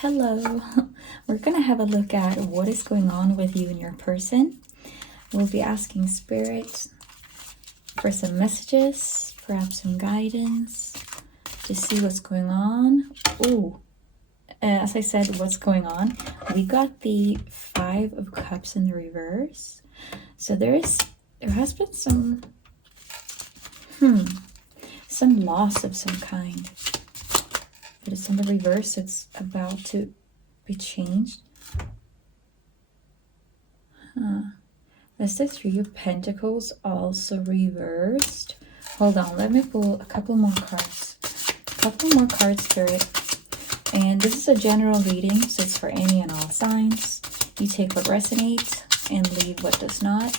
Hello. We're going to have a look at what is going on with you and your person. We'll be asking Spirit for some messages, perhaps some guidance, to see what's going on. Ooh, as I said, what's going on? We got the Five of Cups in the reverse. So there has been some loss of some kind. But it's in the reverse. It's about to be changed. That's the Three of Pentacles also reversed. Hold on, let me pull a couple more cards. Spirit. And this is a general reading, so it's for any and all signs. You take what resonates and leave what does not.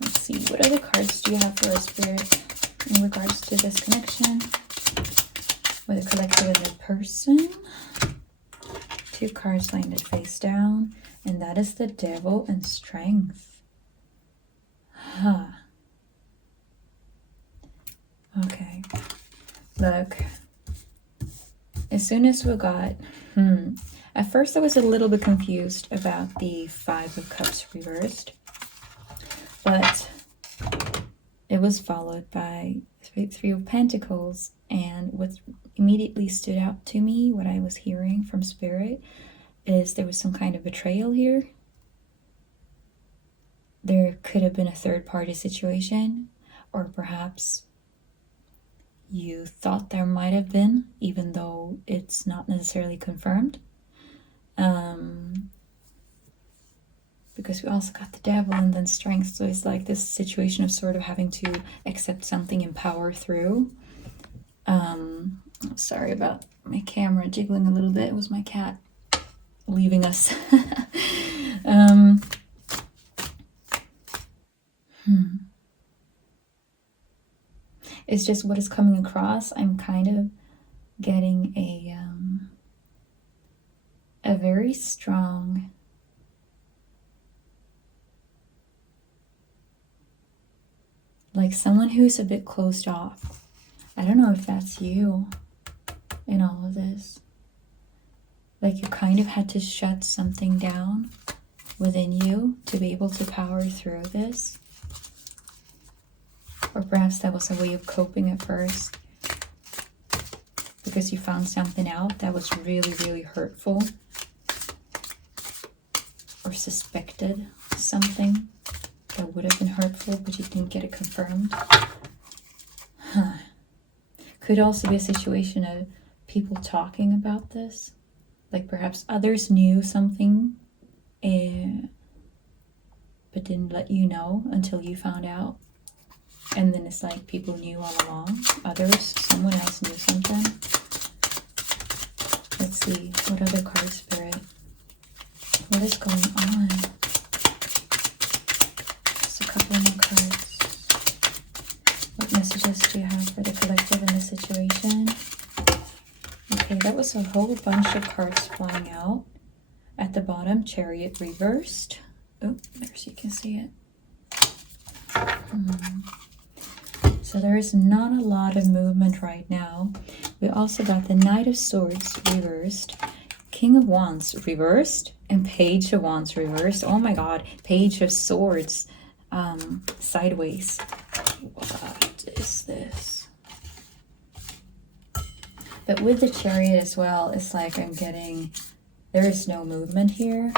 Let's see, what other cards do you have for us, Spirit, in regards to this connection with a collective and a person? Two cards landed face down, and that is the Devil and Strength. Okay, look, as soon as we got at first I was a little bit confused about the Five of Cups reversed, but it was followed by Three of Pentacles. And what immediately stood out to me, what I was hearing from Spirit, is there was some kind of betrayal here. There could have been a third-party situation, or perhaps you thought there might have been, even though it's not necessarily confirmed. Because we also got the Devil and then Strength, so it's like this situation of sort of having to accept something and power through. Sorry about my camera jiggling a little bit. It was my cat leaving us. It's just what is coming across. I'm kind of getting a very strong like someone who's a bit closed off. I don't know if that's you in all of this. Like you kind of had to shut something down within you to be able to power through this. Or perhaps that was a way of coping at first, because you found something out that was really, really hurtful. Or suspected something that would have been hurtful, but you didn't get it confirmed. Could also be a situation of people talking about this. Like perhaps others knew something, but didn't let you know until you found out. And then it's like people knew all along. Someone else knew something. Let's see, what other card, Spirit? What is going on? Just a couple more cards. What messages do you have for the collective in this situation? Okay, that was a whole bunch of cards flying out. At the bottom, Chariot reversed. Oh, there, so you can see it. So there is not a lot of movement right now. We also got the Knight of Swords reversed, King of Wands reversed, and Page of Wands reversed. Oh my God, Page of Swords sideways. What is this? But with the Chariot as well, it's like I'm getting, there is no movement here.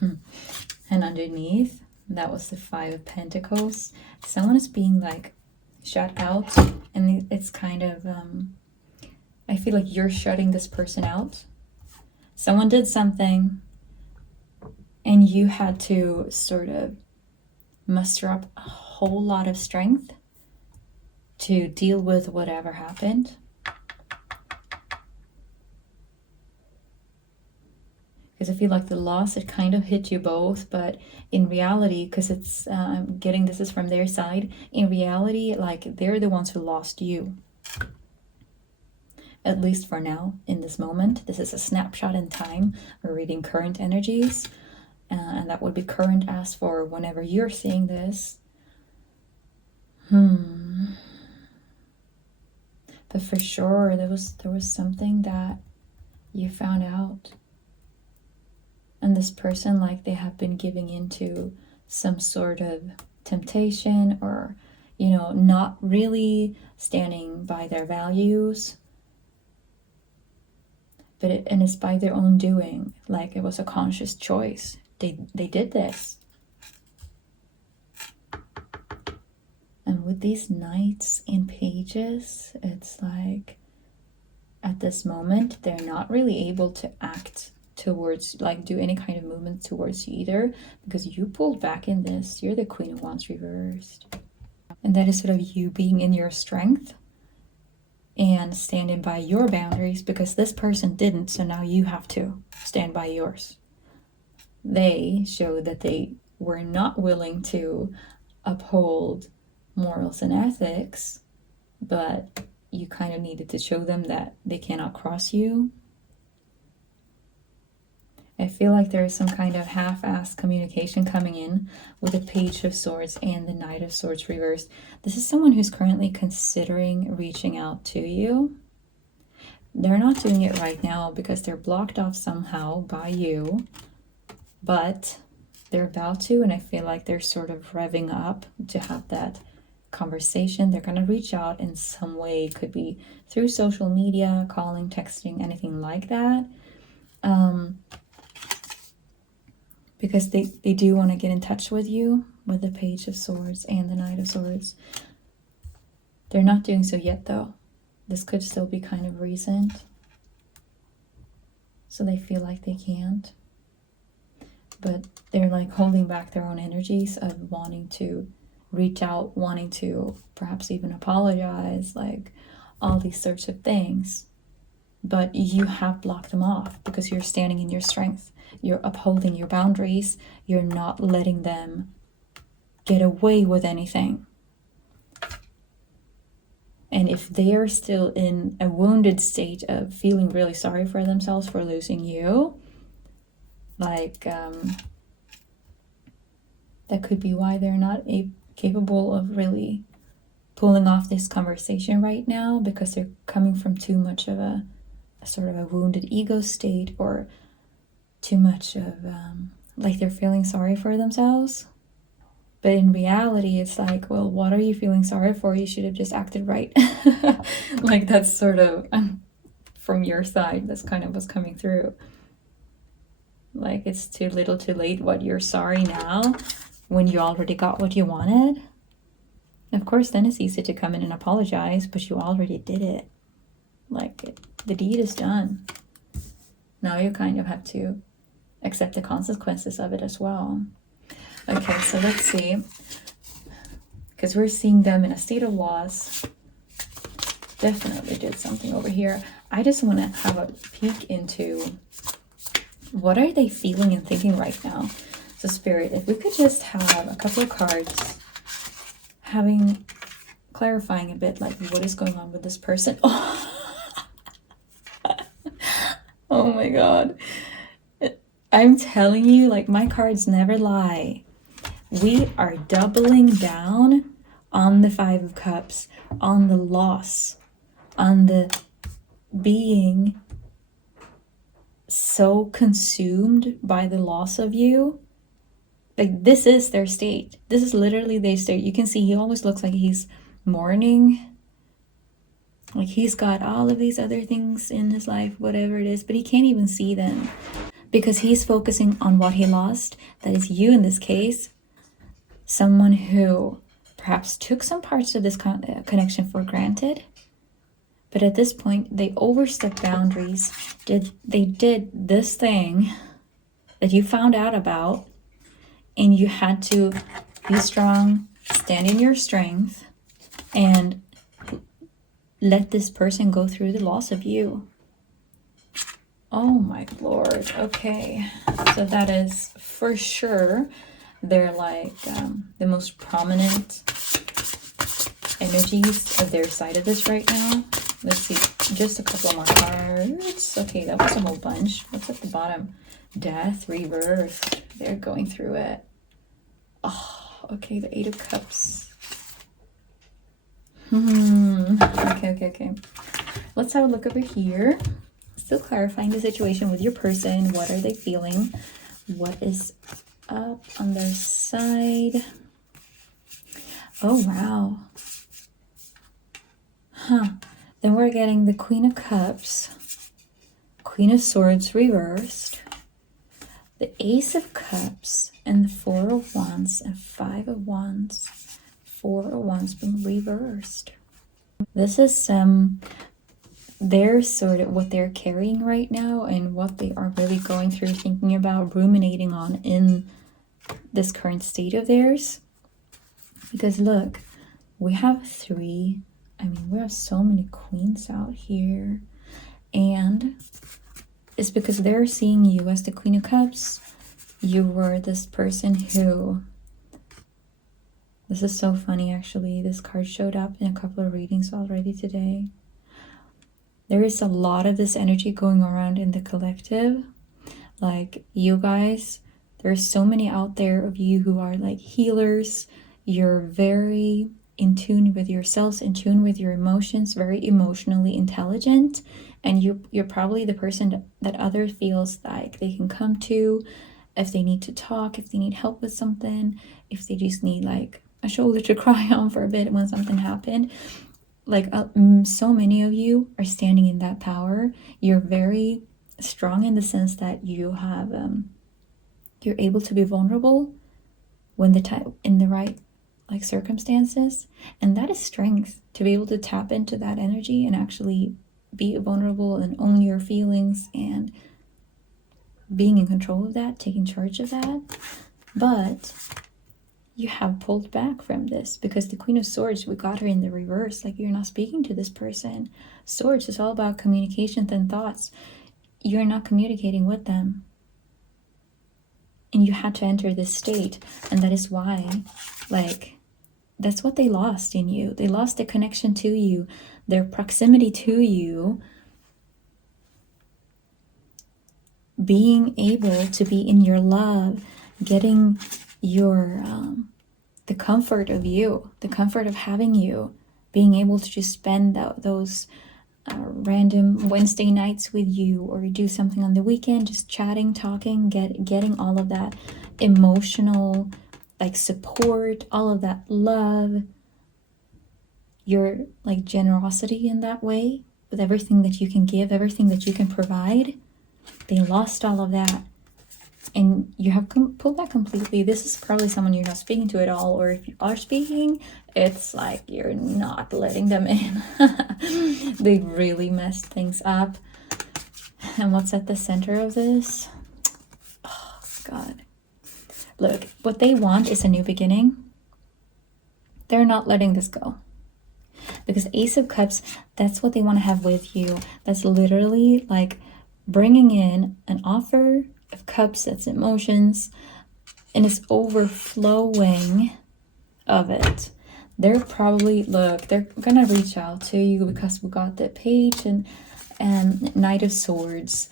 And underneath, that was the Five of Pentacles. Someone is being like shut out, and it's kind of, I feel like you're shutting this person out. Someone did something, and you had to sort of muster up a whole lot of strength to deal with whatever happened. Because I feel like the loss, it kind of hit you both, but in reality, because it's, I'm getting this is from their side, in reality, like they're the ones who lost you. At least for now, in this moment. This is a snapshot in time. We're reading current energies, and that would be current as for whenever you're seeing this. But for sure, there was something that you found out. And this person, like, they have been giving into some sort of temptation, or, you know, not really standing by their values. But and it's by their own doing. Like, it was a conscious choice. They did this. And with these knights and pages, it's like, at this moment, they're not really able to act towards, like, do any kind of movement towards you either, because you pulled back in this. You're the Queen of Wands reversed. And that is sort of you being in your strength and standing by your boundaries, because this person didn't, so now you have to stand by yours. They showed that they were not willing to uphold morals and ethics, but you kind of needed to show them that they cannot cross you. I feel like there is some kind of half-assed communication coming in with the Page of Swords and the Knight of Swords reversed. This is someone who's currently considering reaching out to you. They're not doing it right now because they're blocked off somehow by you, but they're about to, and I feel like they're sort of revving up to have that conversation. They're going to reach out in some way. It could be through social media, calling, texting, anything like that. Because they do want to get in touch with you with the Page of Swords and the Knight of Swords. They're not doing so yet, though. This could still be kind of recent. So they feel like they can't. But they're like holding back their own energies of wanting to reach out, wanting to perhaps even apologize, like all these sorts of things. But you have blocked them off because you're standing in your strength. You're upholding your boundaries. You're not letting them get away with anything. And if they are still in a wounded state of feeling really sorry for themselves for losing you, like, that could be why they're not capable of really pulling off this conversation right now, because they're coming from too much of a sort of a wounded ego state, or too much of like they're feeling sorry for themselves. But in reality, it's like, well, what are you feeling sorry for? You should have just acted right. Like, that's sort of from your side, that's kind of what's coming through. Like, it's too little too late. What, you're sorry now when you already got what you wanted? Of course, then it's easy to come in and apologize, but you already did it. Like, the deed is done. Now you kind of have to accept the consequences of it as well. Okay, so let's see. Because we're seeing them in a state of loss. Definitely did something over here. I just want to have a peek into what are they feeling and thinking right now. So Spirit, if we could just have a couple of cards clarifying a bit, like, what is going on with this person. Oh my god. I'm telling you, like, my cards never lie. We are doubling down on the Five of Cups, on the loss, on the being so consumed by the loss of you. Like, this is their state. This is literally their state. You can see he always looks like he's mourning. Like, he's got all of these other things in his life, whatever it is, but he can't even see them because he's focusing on what he lost. That is you in this case. Someone who perhaps took some parts of this connection for granted, but at this point they overstepped boundaries. They did this thing that you found out about, and you had to be strong, stand in your strength, and let this person go through the loss of you. Oh my lord. Okay, so that is for sure. They're like the most prominent energies of their side of this right now. Let's see, just a couple more cards. Okay, that was a whole bunch. What's at the bottom? Death, rebirth. They're going through it. Oh, okay, the Eight of Cups. Okay. Let's have a look over here. Still clarifying the situation with your person. What are they feeling? What is up on their side? Oh, wow. Then we're getting the Queen of Cups, Queen of Swords reversed, the Ace of Cups, and the Four of Wands and Five of Wands. Four of Wands being reversed. This is their sort of what they're carrying right now and what they are really going through, thinking about, ruminating on in this current state of theirs. Because look, we have three. I mean, we have so many queens out here. And it's because they're seeing you as the Queen of Cups. You were this person who... This is so funny, actually. This card showed up in a couple of readings already today. There is a lot of this energy going around in the collective. Like, you guys, there's so many out there of you who are like healers. You're very in tune with yourselves, in tune with your emotions, very emotionally intelligent. And you're probably the person that others feels like they can come to if they need to talk, if they need help with something, if they just need like a shoulder to cry on for a bit when something happened. Like so many of you are standing in that power. You're very strong in the sense that you have you're able to be vulnerable when the time in the right like circumstances, and that is strength, to be able to tap into that energy and actually be vulnerable and own your feelings and being in control of that, taking charge of that. But you have pulled back from this because the Queen of Swords, we got her in the reverse. Like, you're not speaking to this person. Swords is all about communications and thoughts. You're not communicating with them. And you had to enter this state. And that is why, like, that's what they lost in you. They lost the connection to you, their proximity to you, being able to be in your love, getting your the comfort of you, the comfort of having you, being able to just spend those random Wednesday nights with you, or do something on the weekend, just chatting, talking, getting all of that emotional like support, all of that love, your like generosity in that way, with everything that you can give, everything that you can provide. They lost all of that, and you have pulled back completely. This is probably someone you're not speaking to at all, or if you are speaking, it's like you're not letting them in. They really messed things up. And what's at the center of this? Oh, God. Look, what they want is a new beginning. They're not letting this go. Because Ace of Cups, that's what they want to have with you. That's literally like bringing in an offer of cups, that's emotions, and it's overflowing of it. They're probably, look, they're gonna reach out to you because we got the Page and Knight of Swords.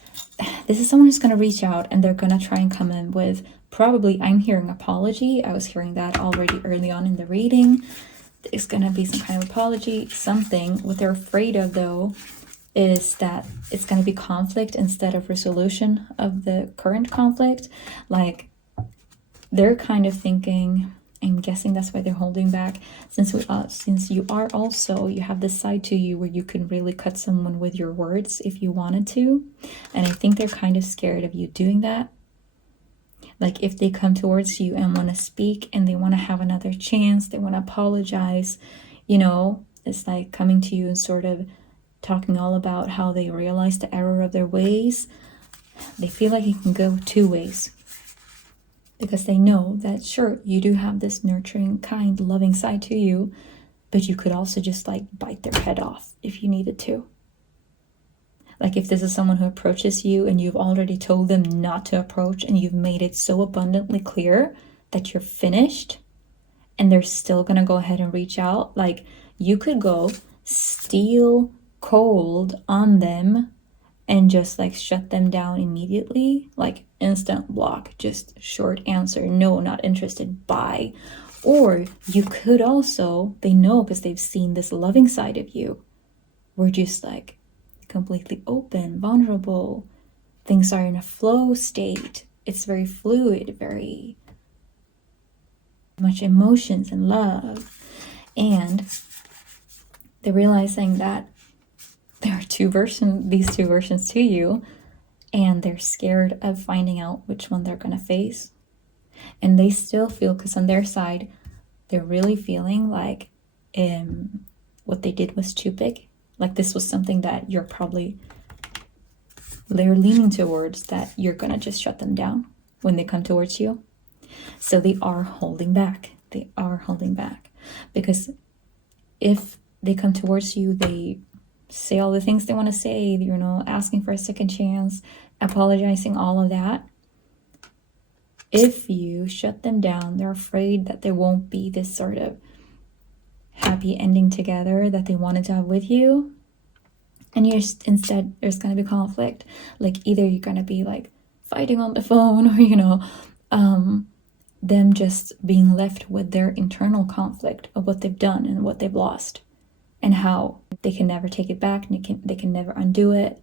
This is someone who's gonna reach out, and they're gonna try and come in with, probably, I'm hearing apology. I was hearing that already early on in the reading. It's gonna be some kind of apology, something. What they're afraid of, though, is that it's gonna be conflict instead of resolution of the current conflict. Like, they're kind of thinking, I'm guessing that's why they're holding back, since you are also, you have this side to you where you can really cut someone with your words if you wanted to. And I think they're kind of scared of you doing that. Like, if they come towards you and want to speak and they want to have another chance, they want to apologize, you know, it's like coming to you and sort of talking all about how they realize the error of their ways. They feel like it can go two ways, because they know that, sure, you do have this nurturing, kind, loving side to you, but you could also just like bite their head off if you needed to. Like, if this is someone who approaches you and you've already told them not to approach, and you've made it so abundantly clear that you're finished, and they're still gonna go ahead and reach out, like, you could go steel cold on them and just like shut them down immediately, like instant block, just short answer, no, not interested, bye. Or you could also, they know because they've seen this loving side of you. We're just like completely open, vulnerable. Things are in a flow state. It's very fluid, very much emotions and love. And they're realizing that there are these two versions to you, and they're scared of finding out which one they're going to face. And they still feel, because on their side, they're really feeling like what they did was too big. Like this was something that they're leaning towards, that you're going to just shut them down when they come towards you. So they are holding back. They are holding back. Because if they come towards you, they say all the things they want to say, asking for a second chance, apologizing, all of that. If you shut them down, they're afraid that there won't be this sort of happy ending together that they wanted to have with you. And instead, there's going to be conflict. Like either you're going to be like fighting on the phone, or, them just being left with their internal conflict of what they've done and what they've lost, and how they can never take it back, and they can never undo it.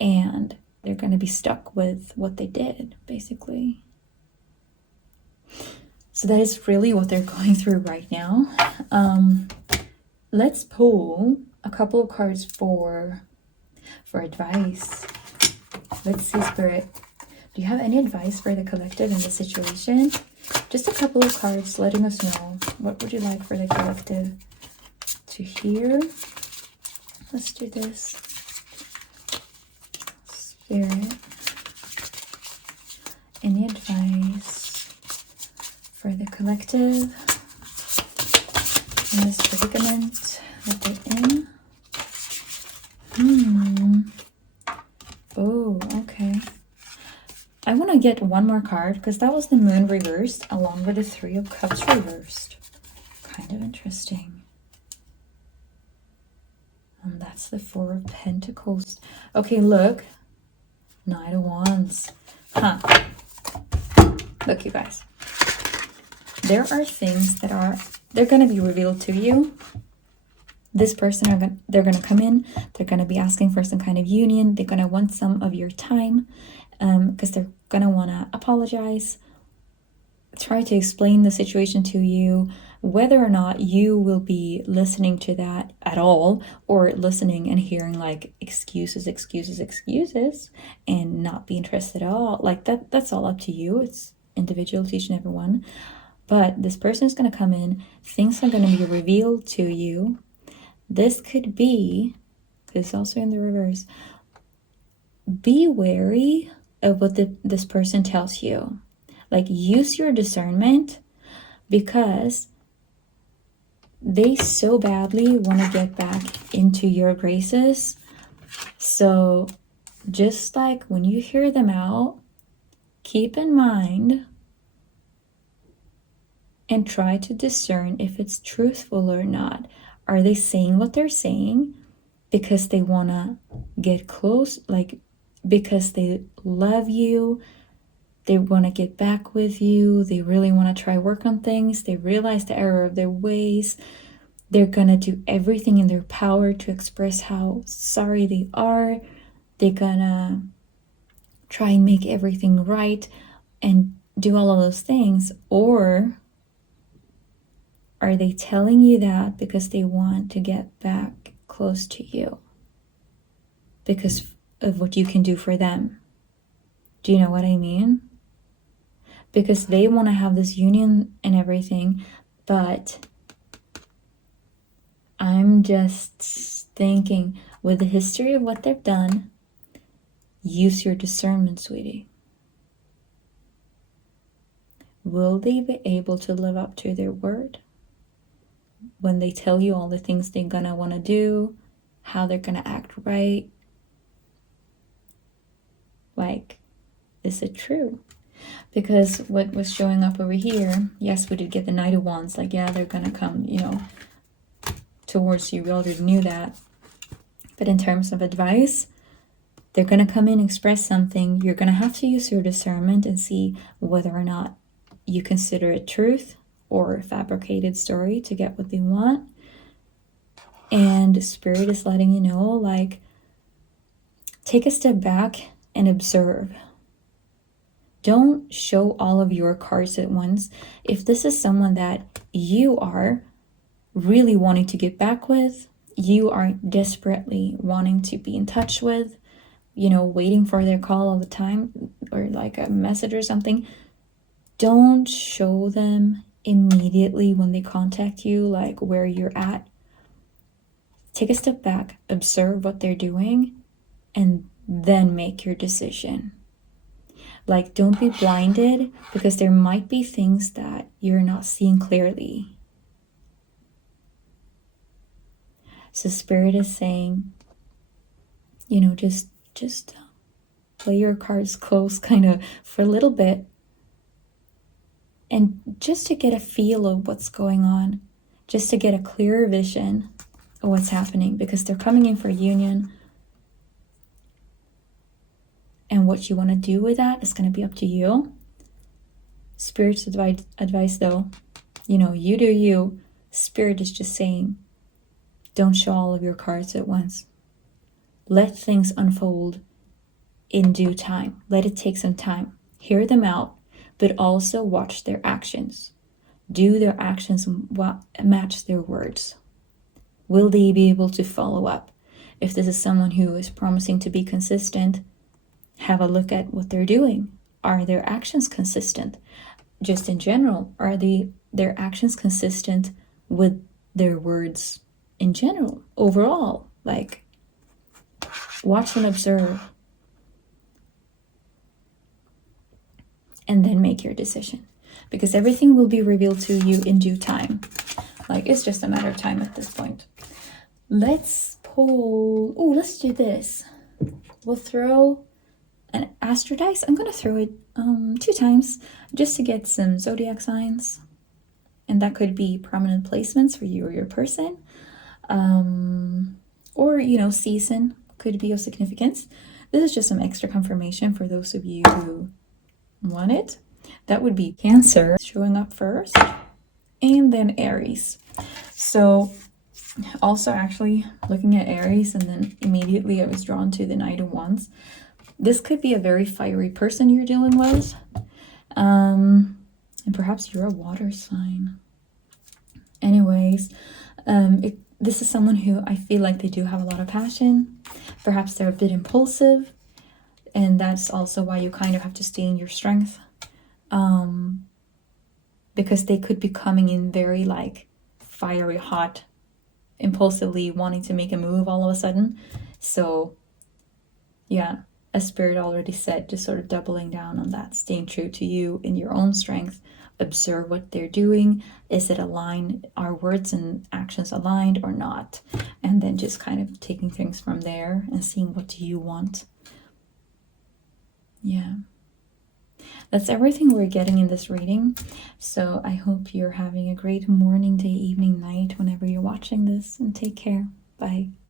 And they're going to be stuck with what they did, basically. So that is really what they're going through right now. Let's pull a couple of cards for advice. Let's see, Spirit. Do you have any advice for the collective in this situation? Just a couple of cards letting us know, what would you like for the collective to hear? Let's do this. Spirit, any advice for the collective in this predicament that they're in? Oh, okay. I want to get one more card, because that was the Moon reversed along with the Three of Cups reversed. Kind of interesting. And that's the Four of Pentacles. Okay, look. Knight of Wands. Look, you guys. There are things that they're going to be revealed to you. This person, they're going to come in. They're going to be asking for some kind of union. They're going to want some of your time, because they're going to want to apologize, try to explain the situation to you, whether or not you will be listening to that at all, or listening and hearing like excuses, and not be interested at all. Like that's all up to you. It's individual to each and every one. But this person is going to come in. Things are going to be revealed to you. This could be, because it's also in the reverse, be wary of what this person tells you. Like, use your discernment, because they so badly want to get back into your graces. So just like when you hear them out, keep in mind and try to discern if it's truthful or not. Are they saying what they're saying because they want to get close, like because they love you, they want to get back with you, they really want to try work on things, they realize the error of their ways, they're gonna do everything in their power to express how sorry they are, they're gonna try and make everything right and do all of those things? Or are they telling you that because they want to get back close to you because of what you can do for them? Do you know what I mean? Because they want to have this union and everything, but I'm just thinking, with the history of what they've done, use your discernment, sweetie. Will they be able to live up to their word when they tell you all the things they're gonna want to do, how they're gonna act right? Like, is it true? Because what was showing up over here, yes, we did get the Knight of Wands. Like, yeah, they're gonna come, towards you. We already knew that. But in terms of advice, they're gonna come in, express something. You're gonna have to use your discernment and see whether or not you consider it truth or fabricated story to get what they want. And Spirit is letting you know, like, take a step back and observe. Don't show all of your cards at once. If this is someone that you are really wanting to get back with, you are desperately wanting to be in touch with, you know, waiting for their call all the time, or like a message or something, don't show them immediately when they contact you, like where you're at. Take a step back, observe what they're doing, and then make your decision. Like, don't be blinded, because there might be things that you're not seeing clearly. So Spirit is saying, you know, just play your cards close kind of for a little bit, and just to get a feel of what's going on, just to get a clearer vision of what's happening, because they're coming in for union. And what you want to do with that is going to be up to you. Spirit's advice though, you know, you do you. Spirit is just saying, don't show all of your cards at once. Let things unfold in due time. Let it take some time. Hear them out, but also watch their actions. Do their actions match their words? Will they be able to follow up? If this is someone who is promising to be consistent, have a look at what they're doing. Are their actions consistent? Just in general, are their actions consistent with their words in general, overall? Like, watch and observe, and then make your decision, because everything will be revealed to you in due time. Like, it's just a matter of time at this point. Let's pull, let's do this. We'll throw an astro dice. I'm gonna throw it 2 times just to get some zodiac signs, and that could be prominent placements for you or your person, or, you know, season could be of significance. This is just some extra confirmation for those of you who want it. That would be Cancer showing up first, and then Aries. So also actually looking at Aries, and then immediately I was drawn to the Knight of Wands. This could be a very fiery person you're dealing with, and perhaps you're a water sign. Anyways, this is someone who I feel like they do have a lot of passion. Perhaps they're a bit impulsive, and that's also why you kind of have to stay in your strength, because they could be coming in very like fiery hot, impulsively wanting to make a move all of a sudden. So yeah, as Spirit already said, just sort of doubling down on that, staying true to you in your own strength. Observe what they're doing. Is it aligned? Are words and actions aligned or not? And then just kind of taking things from there and seeing, what do you want? Yeah, that's everything we're getting in this reading. So I hope you're having a great morning, day, evening, night, whenever you're watching this, and take care. Bye.